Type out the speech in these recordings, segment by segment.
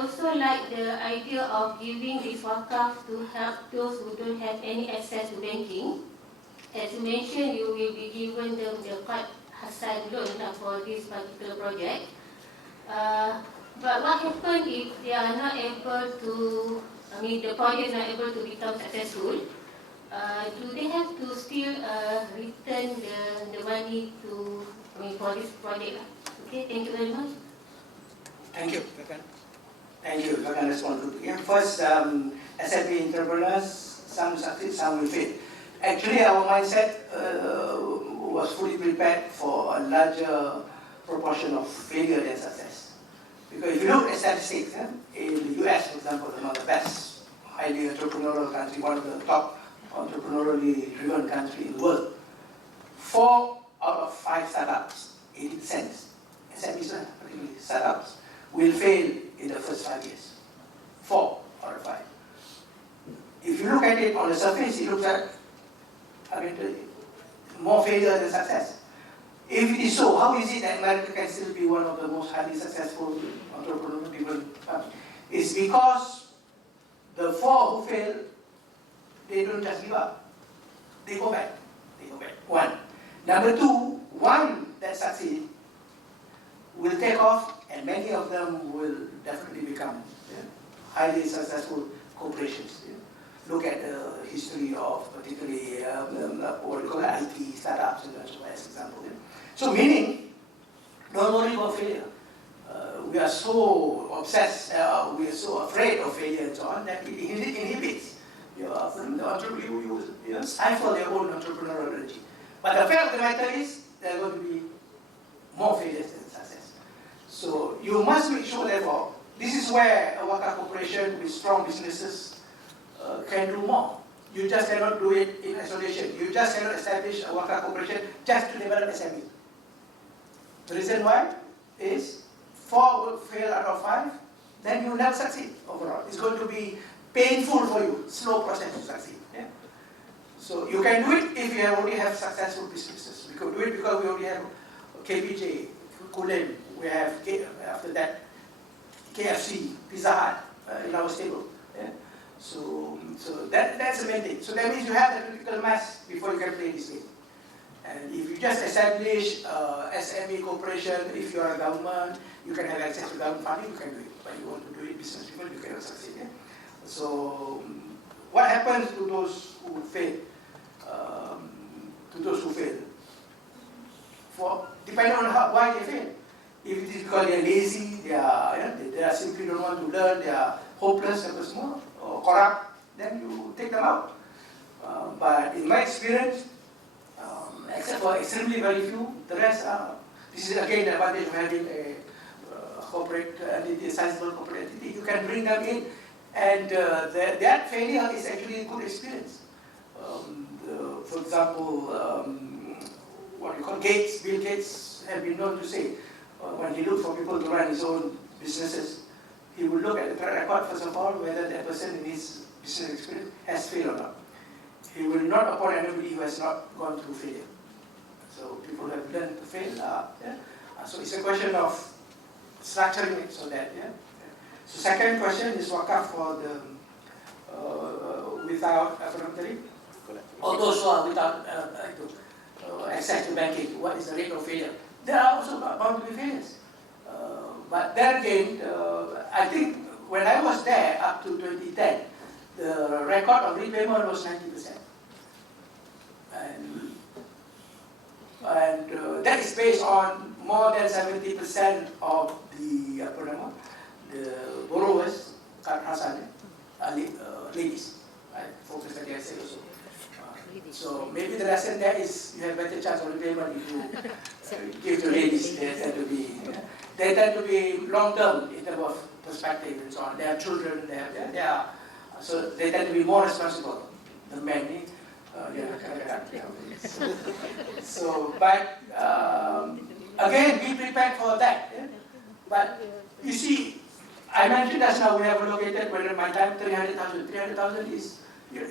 also like the idea of giving this wakaf to help those who don't have any access to banking. As you mentioned, you will be given them the Qad Hasan loan for this particular project. But what happens if they are not able to, the project is not able to become successful? Do they have to still return the money to, for this project? Okay, thank you very much. Thank you. Thank you. If I can respond to it. First, SME entrepreneurs, some succeed, some will fail. Actually, our mindset was fully prepared for a larger proportion of failure than success. Because if you look at statistics, in the US, for example, one of the best, highly entrepreneurial country, one of the top entrepreneurially driven country in the world, 4 out of 5 startups, 80%, SMEs, particularly startups, will fail in the first 5 years. 4 out of 5. If you look at it on the surface, it looks like, more failure than success. If it is so, how is it that America can still be one of the most highly successful entrepreneurial countries? It's because the 4 who fail, they don't just give up. They go back. One. Number 2, one that succeeds will take off, and many of them will definitely become highly successful corporations. Look at the history of particularly what we call IT startups and as an example. So meaning, don't worry about failure. We are so obsessed, we are so afraid of failure and so on that it inhibits you stifle their own entrepreneurial energy. But the fact of the matter is, there are going to be more failures than success. So you must make sure, therefore, this is where a wakaf corporation with strong businesses can do more. You just cannot do it in isolation. You just cannot establish a wakaf corporation just to develop SME. The reason why is 4 will fail out of 5, then you will never succeed overall. It's going to be painful for you, slow process to succeed. Yeah? So you can do it if you already have successful businesses. We could do it because we already have KPJ, Kulim, we have, after that, KFC, Pizza Hut in our stable. Yeah? So that's the main thing. So that means you have the critical mass before you can play this game. And if you just establish SME corporation, if you are a government, you can have access to government funding, you can do it. But you want to do it business people, you cannot succeed. Yeah? So what happens to those who fail? Depending on why they fail. If it is because they are lazy, they are simply don't want to learn, they are hopeless, or corrupt, then you take them out. But in my experience, except for extremely very few, the rest are. This is again the advantage of having a corporate entity, a sizable corporate entity. You can bring them in, and that failure is actually a good experience. For example, what you call Bill Gates have been known to say, when he looked for people to run his own businesses, he would look at the track record first of all, whether that person in his business experience has failed or not. He will not appoint anybody who has not gone through failure. So people have learned to fail. So it's a question of structuring it so that. So second question is wakaf for the without or those who are without access to banking. What is the rate of failure? There are also bound to be failures. But then again, I think when I was there up to 2010, the record of repayment was 90%. And that is based on more than 70% of the borrowers, ladies. I focus on the I said also. So maybe the lesson there is you have better chance of repayment if you give to ladies. They tend to be long term in terms of perspective and so on. They have children. So they tend to be more responsible than men. So, but again, be prepared for that. But you see, I mentioned just now we have allocated, when in my time, 300,000. 300,000 is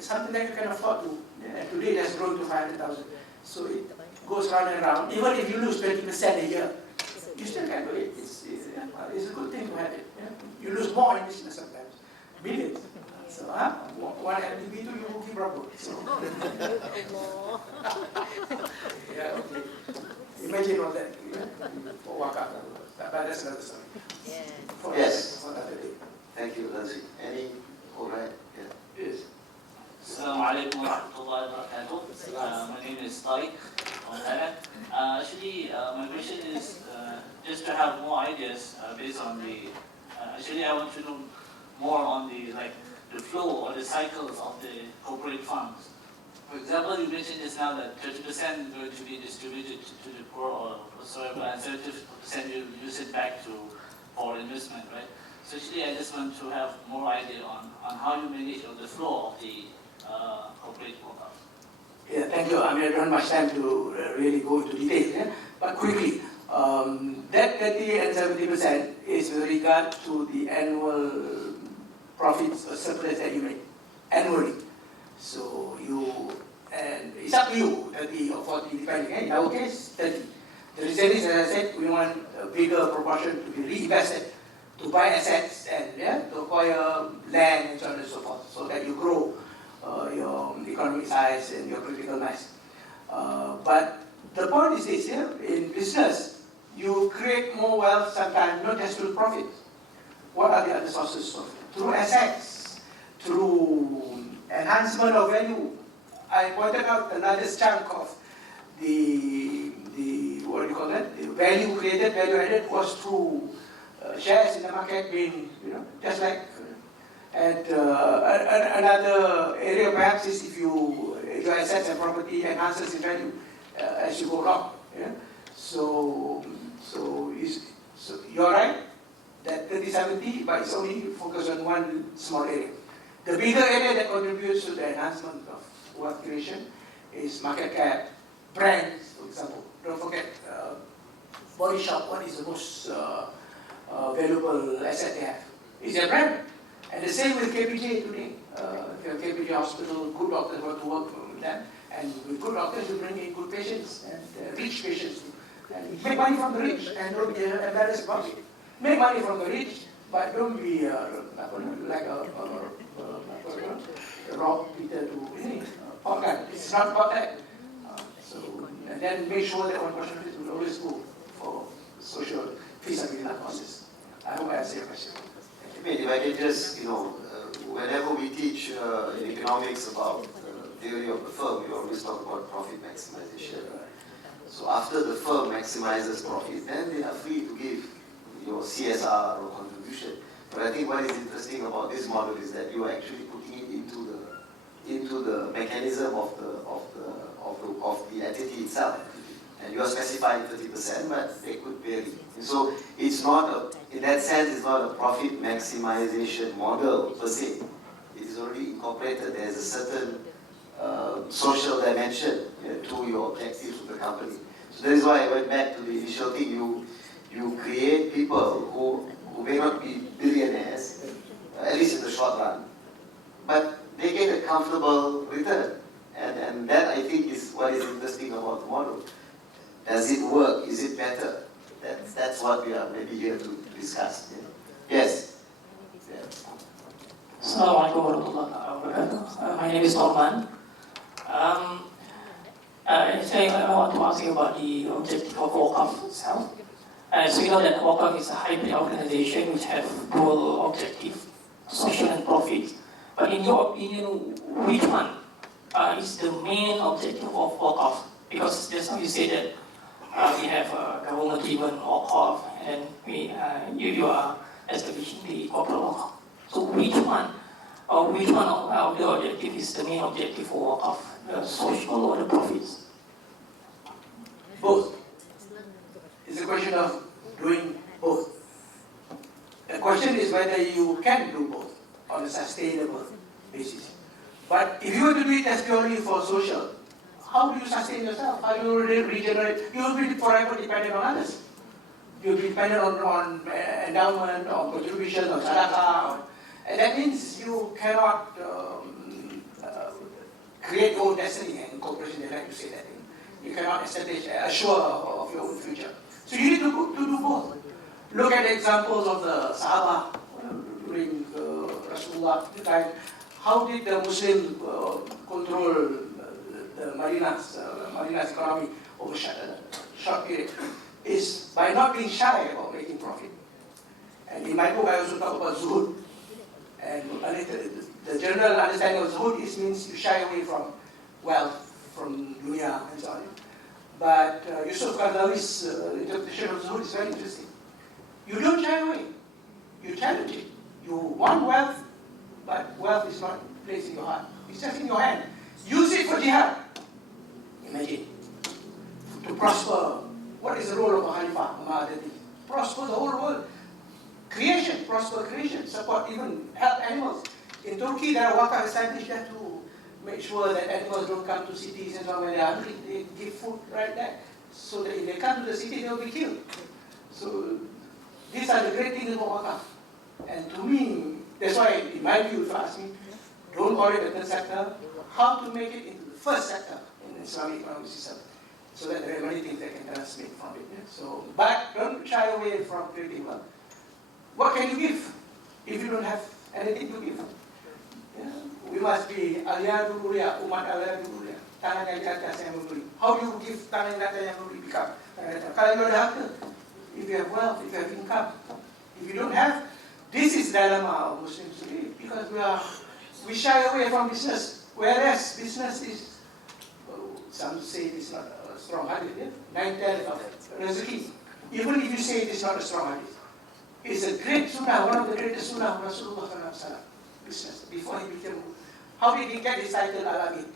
something that you can afford to. And today it has grown to 500,000. So it goes round and round. Even if you lose 20% a year, you still can do it. It's a good thing to have it. Yeah? You lose more in business sometimes, millions. So, one LTV to you booking proper. So. Yeah, okay. Imagine all that. For wakaf, but that's another story. Yes. Thank you, Lansi. Any? All right. Yeah. Yes. Assalamu alaikum wa rahmatullahi wa barakatuh. My name is Tariq from Thailand. Actually, my question is just to have more ideas based on the. Actually, I want to know more on the flow or the cycles of the corporate funds. For example, you mentioned just now that 30% is going to be distributed to the poor or whatsoever, and 30% you use it back for investment, right? So actually, I just want to have more idea on how you manage the flow of the corporate workout. Yeah, thank you. I mean, I don't have much time to really go into detail, yeah? But quickly, that 30 and 70% is with regard to the annual profits or surplus that you make annually. So and it's up to you, 30 or 40, depending. In our case, 30. The reason is, as I said, we want a bigger proportion to be reinvested, to buy assets and to acquire land and so on and so forth, so that you grow your economic size and your critical mass. But the point is this, in business, you create more wealth sometimes, not just through profit. What are the other sources of it? Through assets, through enhancement of value. I pointed out another chunk of the what do you call that? The value created, value added was through shares in the market being, just like. And another area perhaps is if your assets and property enhances in value as you go along. Yeah? So you're right, that 30-70, but it's only focused on one small area. The bigger area that contributes to the enhancement of wealth creation is market cap, brands, for example. Don't forget, Body Shop, what is the most valuable asset they have? It's their brand. And the same with KPJ today. KPJ Hospital, good doctors want to work with them. And with good doctors, you bring in good patients and rich patients. And make money from the rich and don't be embarrassed about it. Make money from the rich, but don't be like a rob Peter to organ. It's not about that. And then make sure that one portion of it will always go for social feasibility causes. I hope I answered your question. If I can just, whenever we teach in economics about theory of the firm, we always talk about profit maximization. So after the firm maximizes profit, then they are free to give CSR or contribution. But I think what is interesting about this model is that you are actually putting it into the mechanism of the entity itself. And you are specifying 30%, but they could vary. And so it's not in that sense, it's not a profit maximization model per se. It is already incorporated. There's a certain social dimension to your objectives of the company. So that is why I went back to the initial thing. You create people who may not be billionaires, at least in the short run, but they get a comfortable return. And that, I think, is what is interesting about the model. Does it work? Is it better? That's what we are maybe here to discuss. Yes? Assalamualaikum warahmatullahi wabarakatuh. My name is Norman. Actually, I want to ask you about the objective of WAKAF itself. So you know that WAKAF is a hybrid organization which have dual objective, social and profit. But in your opinion, which one is the main objective of WAKAF? Because just now you say that we have a government-driven WAKAF, and you are establishing the corporate WAKAF. So which one of the objective is the main objective for WAKAF, the social or the profits? Both. It's a question of doing both. The question is whether you can do both on a sustainable basis. But if you were to do it as purely for social, how do you sustain yourself? How do you regenerate? You will be forever dependent on others. You will be dependent on endowment, on contribution, on sadaqah. And that means you cannot create your own destiny and cooperation, they like to say that. You cannot establish, assure of your own future. So you need to do both. Look at the examples of the Sahaba during Rasulullah time. How did the Muslim control the Madinah's economy over a short period? Is by not being shy about making profit. And in my book, I also talk about zuhud. And the general understanding of zuhud means you shy away from wealth, from dunya, and so on. But Yusuf Qaradawi's interpretation of zuhud is very interesting. You don't shy away. You challenge it. You want wealth, but wealth is not placed in your heart. It's just in your hand. Use it for jihad. Imagine. To prosper. What is the role of a Khalifah, among other things? Prosper the whole world. Creation, prosper creation. Support, even help animals. In Turkey, there are wakaf established there to make sure that animals don't come to cities and so on. When they are hungry, they give food right there. So that if they come to the city, they will be killed. So these are the great things about wakaf. And to me, that's why, in my view, if you ask me, don't call it the third sector, how to make it into the first sector in the Islamic economic system, so that there are many things that can transmit from it. Yeah? So, but don't shy away from creating wealth. What can you give if you don't have anything to give? Yeah? We must be aliyadu ulia, umat aliyadu ulia. Tangan yang di atas yang memberi. How do you give tangan di atas yang memberi become? Kalau you ada harta, if you have wealth, if you have income, if you don't have, this is dilemma of Muslims today, because we shy away from business, whereas business is, some say it's not a strong hadith, yeah? 9/10 of rezeki. Even if you say it is not a strong hadith, it's a great sunnah, one of the greatest sunnah of Rasulullah SAW, business, before he became, how did he get his title Al-Amin?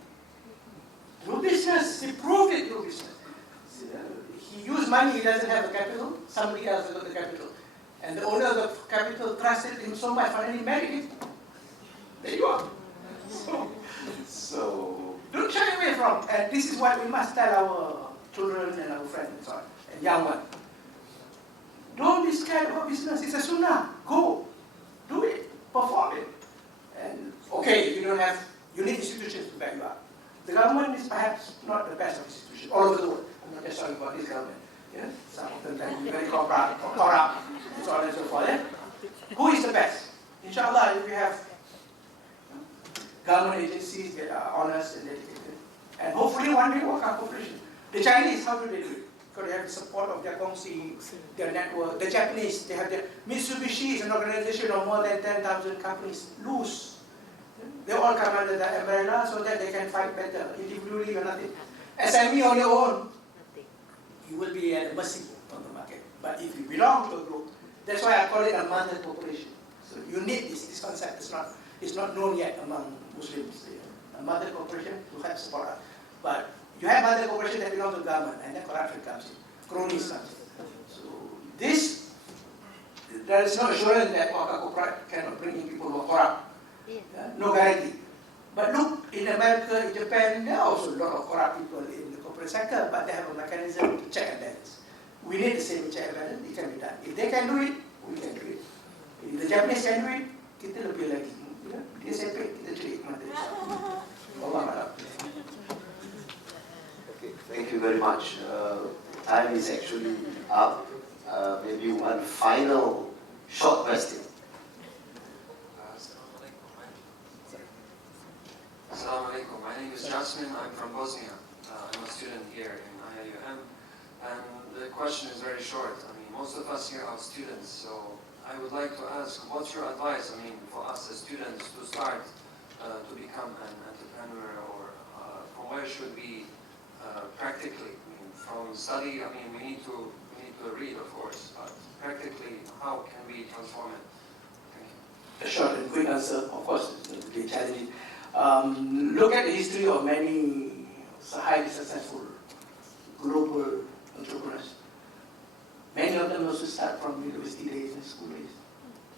Through business, he proved it through business. He used money, he doesn't have the capital, somebody else has got the capital. And the owner of the capital trusted him so much, finally married him. There you are. So don't shy away from, and this is what we must tell our children and our friends and so on, and young ones. Don't be scared about business, it's a sunnah. Go, do it, perform it. And okay, if you don't have, you need institutions to back you up. The government is perhaps not the best of institutions all over the world. I'm not just talking about this government. Yeah? Some of them can be very corrupt, and so on and so forth. Yeah? Who is the best? Inshallah, if you have government agencies that are honest and dedicated, and hopefully one day work our cooperation. The Chinese, how do they do it? Because they have the support of their Gongxi, their network. The Japanese, they have their Mitsubishi is an organization of more than 10,000 companies, loose. They all come under the umbrella so that they can fight better. Individually or nothing. SME on your own, you will be at the mercy of the market. But if you belong to a group, that's why I call it a mother corporation. So you need this concept. It's not known yet among Muslims. A mother corporation to help support us. But you have mother corporation that belong to the government, and then corruption comes in, cronies comes in. So this, there is no assurance that Waka corporate cannot bring in people who are corrupt. No guarantee. But look, in America, in Japan, there are also a lot of corrupt people in the corporate sector, but they have a mechanism to check and balance. We need the same check and balance, it can be done. If they can do it, we can do it. If the Japanese can do it, kita lebih lagi. Dia sepik, kita celik mata. Allah Alam. Okay, thank you very much. Time is actually up. Maybe one final short question. Assalamu alaikum. My name is Jasmine. I'm from Bosnia. I'm a student here in IIUM. And the question is very short. I mean, most of us here are students, so I would like to ask, what's your advice, I mean, for us as students to start to become an entrepreneur, or from where should we practically, I mean, from study, I mean, we need to read, of course, but practically, how can we transform it? Thank you. A short and quick answer, of course, it will be challenging. Look at the history of many highly successful global entrepreneurs. Many of them also start from university days and school days.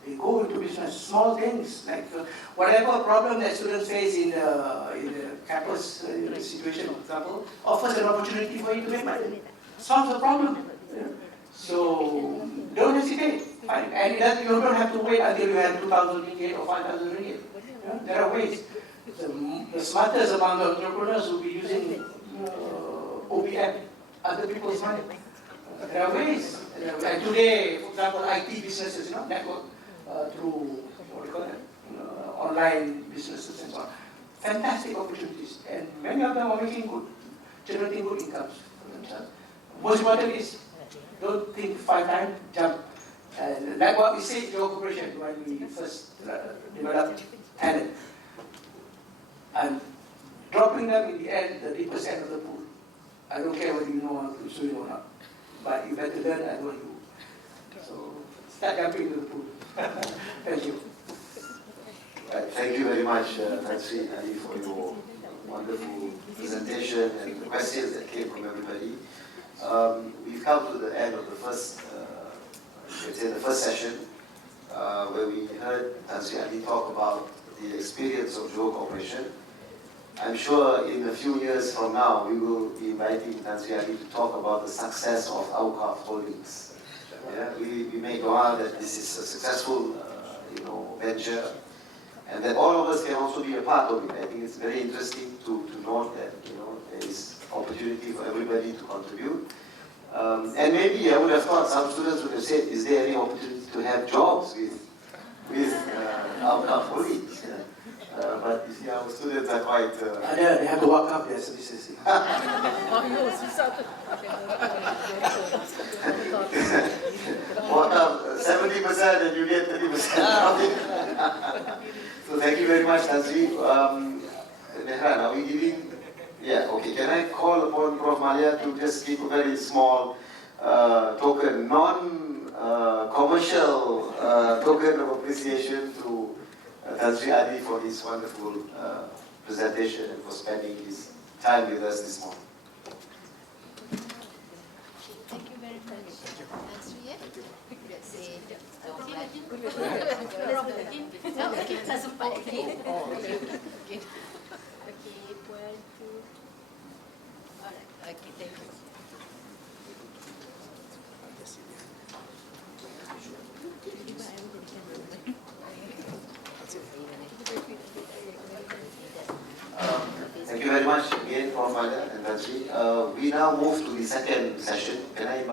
They go into business, small things, like whatever problem that students face in the campus situation, for example, offers an opportunity for you to make money. Solves the problem. So don't hesitate. And you don't have to wait until you have 2,000 ringgit or 5,000 ringgit. There are ways. The smartest among the entrepreneurs will be using OPM, other people's money. There are ways. And today, for example, IT businesses, network through, what do you call it, online businesses and so on. Fantastic opportunities. And many of them are making good, generating good incomes for themselves. Most important is, don't think 5 times, jump. And like what we said in your corporation when we first developed talent. And dropping them in the end, the deepest end of the pool. I don't care whether you know how to swim or not, but you better learn and what you do. So start jumping into the pool. Thank you. Right. Thank you very much, Tan Sri Ali, for your wonderful presentation and the questions that came from everybody. We've come to the end of the first, the first session, where we heard Tan Sri Ali talk about the experience of Johor Corporation. I'm sure in a few years from now, we will be inviting Tan Sri Ali to talk about the success of Awqaf Holdings. Yeah, we make dua that this is a successful, venture, and that all of us can also be a part of it. I think it's very interesting to note that there is opportunity for everybody to contribute. And maybe I would have thought some students would have said, is there any opportunity to have jobs with Awqaf Holdings? But you see, our students are quite... They have to walk up their services. Walk up 70% and you get 30%. So thank you very much, Tan Sri. Nehran, are we giving... Yeah, okay. Can I call upon Prof. Malia to just give a very small token, non-commercial token of appreciation to Tan Sri Ali for his wonderful presentation and for spending his time with us this morning. Thank you very much. Tan Sri, let's say, tak sempat. Okay, 1, 2. Alright, okay, thank you. Thank you very much again, Prof. Malia and Tan Sri. We now move to the second session. Can I